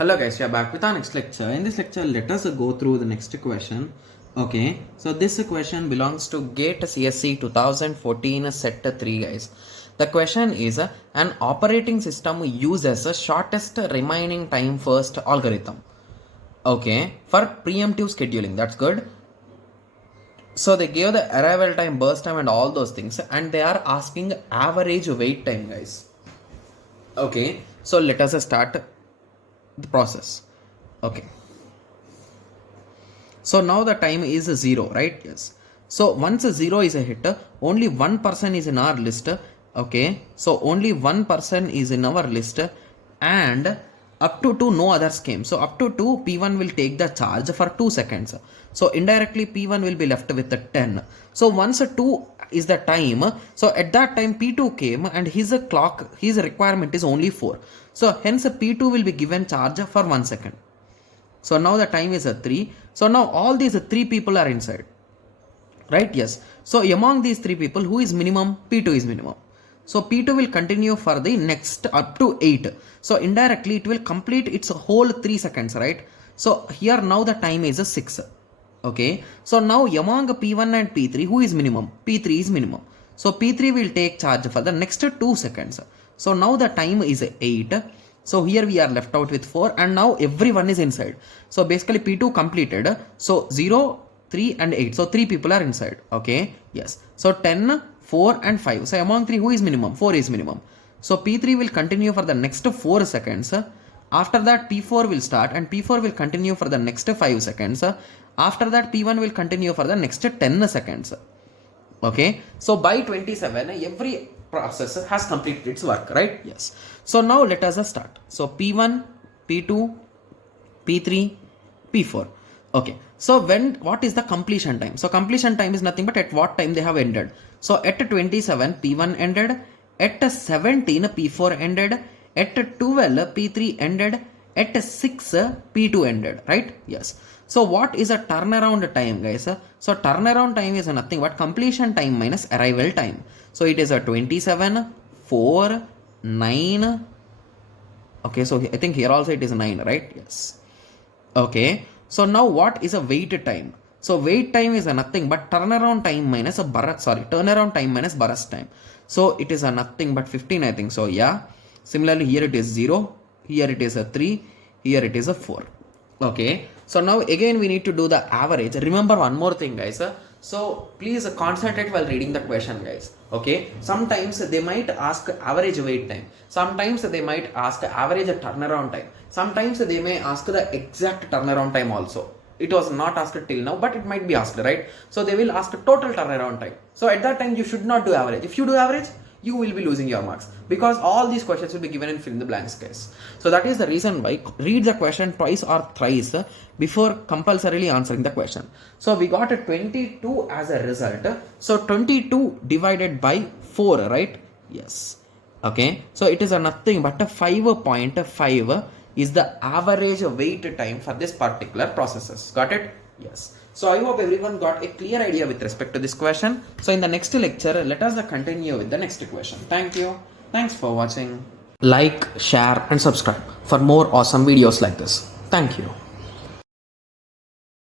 Hello guys, we are back with our next lecture. In this lecture, let us go through the next question. Okay, so this question belongs to GATE CSE 2014 set 3 guys. The question is an operating system uses shortest remaining time first algorithm. Okay, for preemptive scheduling, that's good. So they gave the arrival time, burst time and all those things, and they are asking average wait time guys. Okay, so let us start the process. Okay, so now the time is 0, right? Yes. So once 0 is a hit, only one person is in our list. Okay, so only one person is in our list, and up to 2 no others came. So up to 2 P1 will take the charge for 2 seconds. So indirectly P1 will be left with the 10. So once 2 is the time, so at that time P2 came and his clock, his requirement is only 4. So hence P2 will be given charge for 1 second. So now the time is 3. So now all these 3 people are inside, right? Yes. So among these 3 people, who is minimum? P2 is minimum. So P2 will continue for the next up to 8. So indirectly it will complete its whole 3 seconds, right? So here now the time is 6. Okay. So now among P1 and P3, who is minimum? P3 is minimum. So P3 will take charge for the next 2 seconds. So now the time is 8. So here we are left out with 4 and now everyone is inside. So basically P2 completed. So 0, 3 and 8. So 3 people are inside. Okay. Yes. So 10, 4 and 5. So among 3, who is minimum? 4 is minimum. So P3 will continue for the next 4 seconds. After that P4 will start and P4 will continue for the next 5 seconds. After that P1 will continue for the next 10 seconds. Okay. So by 27, every process has completed its work, right? Yes. So now let us start. So P1, P2, P3, P4. Okay. So what is the completion time? So completion time is nothing but at what time they have ended. So at 27 P1 ended, at 17 P4 ended, at 12 P3 ended, at 6 P2 ended, right? Yes. So what is a turnaround time guys? So turnaround time is nothing but completion time minus arrival time. So it is a 27, 4, 9. Okay, so I think here also it is 9, right? Yes. Okay, so now what is a wait time? So wait time is a nothing but turnaround time minus a turnaround time minus burst time. So it is a nothing but 15, I think. So yeah, similarly here it is 0, here it is a 3, here it is a 4. Okay, so now again we need to do the average. Remember one more thing guys. So please concentrate while reading the question guys. Okay, sometimes they might ask average wait time, sometimes they might ask average turnaround time, sometimes they may ask the exact turnaround time also. It was not asked till now, but it might be asked, right? So they will ask total turnaround time. So at that time you should not do average. If you do average, you will be losing your marks because all these questions will be given in fill in the blanks guys. So that is the reason why read the question twice or thrice before compulsorily answering the question. So we got a 22 as a result. So 22 divided by 4, right? Yes. Okay. So it is a nothing but a 5.5 is the average wait time for this particular processes. Got it? Yes. So I hope everyone got a clear idea with respect to this question. So in the next lecture, let us continue with the next question. Thank you. Thanks for watching. Like, share and subscribe for more awesome videos like this. Thank you.